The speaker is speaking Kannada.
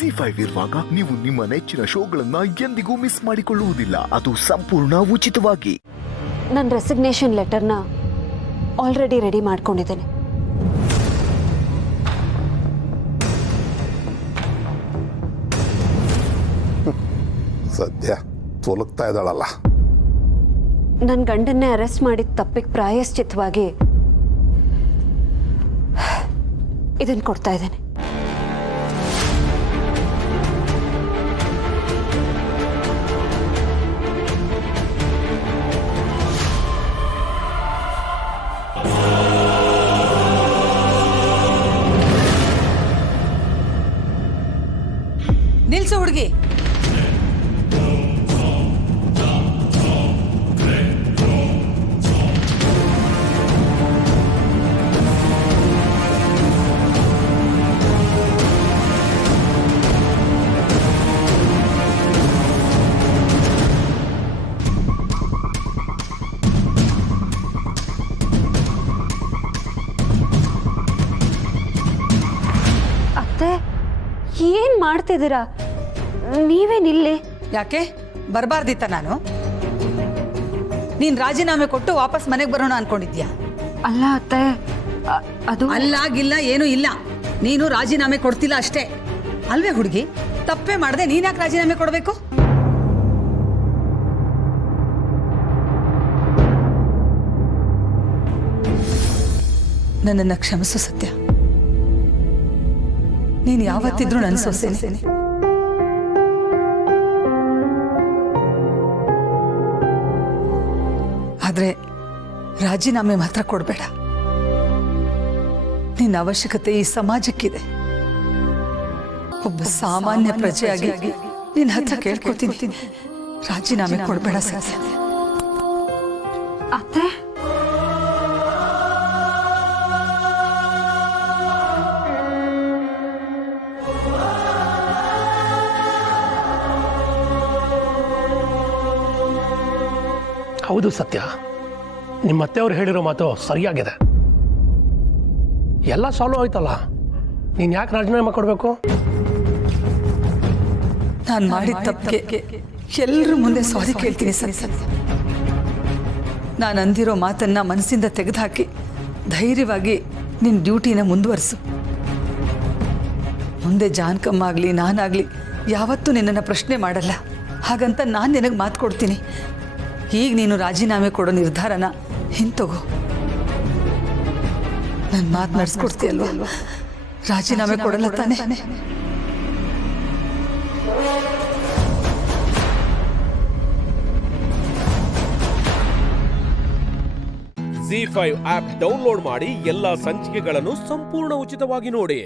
ZEE5 ಇರುವಾಗ ನೀವು ನಿಮ್ಮ ನೆಚ್ಚಿನ ಶೋಗಳನ್ನ ಎಂದಿಗೂ ಮಿಸ್ ಮಾಡಿಕೊಳ್ಳುವುದಿಲ್ಲ. ಅದು ಸಂಪೂರ್ಣ ಉಚಿತವಾಗಿ. ನನ್ನ ರೆಸಿಗ್ನೇಷನ್ ಲೆಟರ್ನ ಆಲ್ರೆಡಿ ರೆಡಿ ಮಾಡ್ಕೊಂಡಿದ್ದೇನೆ. ಸದ್ಯ ತೊಲಗ್ತಾ ಇದ್ದಾಳಲ್ಲ. ನನ್ನ ಗಂಡನ್ನೇ ಅರೆಸ್ಟ್ ಮಾಡಿದ ತಪ್ಪಿಗೆ ಪ್ರಾಯಶ್ಚಿತ್ತವಾಗಿ ಇದನ್ನು ಕೊಡ್ತಾ ಇದ್ದೇನೆ. ನಿಲ್ಸು ಹುಡುಗಿ. ಅತ್ತೆ, ಏನ್ ಮಾಡ್ತಿದ್ದೀರಾ? ನೀವೇನಿಲ್ಲಿ? ಯಾಕೆ ಬರಬಾರ್ದಿತ್ತ ನಾನು? ನೀನ್ ರಾಜೀನಾಮೆ ಕೊಟ್ಟು ವಾಪಸ್ ಮನೆಗೆ ಬರೋಣ ಅನ್ಕೊಂಡಿದ್ಯಾ? ಅಲ್ಲ ಅತ್ತೆ, ಅದು ಅಲ್ಲಾಗಿಲ್ಲ, ಏನೂ ಇಲ್ಲ. ನೀನು ರಾಜೀನಾಮೆ ಕೊಡ್ತಿಲ್ಲ ಅಷ್ಟೇ ಅಲ್ವೇ ಹುಡುಗಿ? ತಪ್ಪೇ ಮಾಡದೆ ನೀನ್ಯಾಕೆ ರಾಜೀನಾಮೆ ಕೊಡಬೇಕು? ನನ್ನನ್ನು ಕ್ಷಮಿಸು ಸತ್ಯ. ನೀನು ಯಾವತ್ತಿದ್ರೂ ನನ್ನ ಸೊಸೆನೆ. ಆದ್ರೆ ರಾಜೀನಾಮೆ ಮಾತ್ರ ಕೊಡಬೇಡ. ನಿನ್ನ ಅವಶ್ಯಕತೆ ಈ ಸಮಾಜಕ್ಕಿದೆ. ಒಬ್ಬ ಸಾಮಾನ್ಯ ಪ್ರಜೆಯಾಗಿ ನಿನ್ನ ಹತ್ರ ಕೇಳ್ಕೊತೀನಿ, ರಾಜೀನಾಮೆ ಕೊಡಬೇಡ ಸತ್ಯ. ಅತ್ತೆ, ಹೌದು ಸತ್ಯ, ನಿಮ್ಮ ಅತ್ತೆಯವ್ರು ಹೇಳಿರೋ ಮಾತು ಸರಿಯಾಗಿದೆ. ಎಲ್ಲ ಸಾಲ್ವ್ ಆಯ್ತಲ್ಲ, ನೀನು ಯಾಕೆ ರಾಜೀನಾಮೆ ಕೊಡಬೇಕು? ನಾನು ಮಾಡಿದ ತಪ್ಪಿಗೆ ಎಲ್ಲರ ಮುಂದೆ ಸಾರಿ ಕೇಳ್ತೀನಿ ಸತ್ಯ. ನಾನು ಅಂದಿರೋ ಮಾತನ್ನ ಮನಸ್ಸಿಂದ ತೆಗೆದುಹಾಕಿ ಧೈರ್ಯವಾಗಿ ನಿನ್ನ ಡ್ಯೂಟಿನ ಮುಂದುವರಿಸು. ಮುಂದೆ ಜಾನ್ಕಮ್ಮ ಆಗಲಿ ನಾನಾಗಲಿ ಯಾವತ್ತೂ ನಿನ್ನನ್ನು ಪ್ರಶ್ನೆ ಮಾಡಲ್ಲ. ಹಾಗಂತ ನಾನು ನಿನಗೆ ಮಾತು ಕೊಡ್ತೀನಿ. ಈಗ ನೀನು ರಾಜೀನಾಮೆ ಕೊಡೋ ನಿರ್ಧಾರನ ಹಿಂತಗೋ. ನನ್ನ ಮಾತು ನಡೆಸ್ಕೊಡ್ತೀಯಲ್ವ? ರಾಜೀನಾಮೆ ಕೊಡಲ್ಲ ತಾನೆ? ZEE5 ಆಪ್ ಡೌನ್ಲೋಡ್ ಮಾಡಿ ಎಲ್ಲಾ ಸಂಚಿಕೆಗಳನ್ನು ಸಂಪೂರ್ಣ ಉಚಿತವಾಗಿ ನೋಡಿ.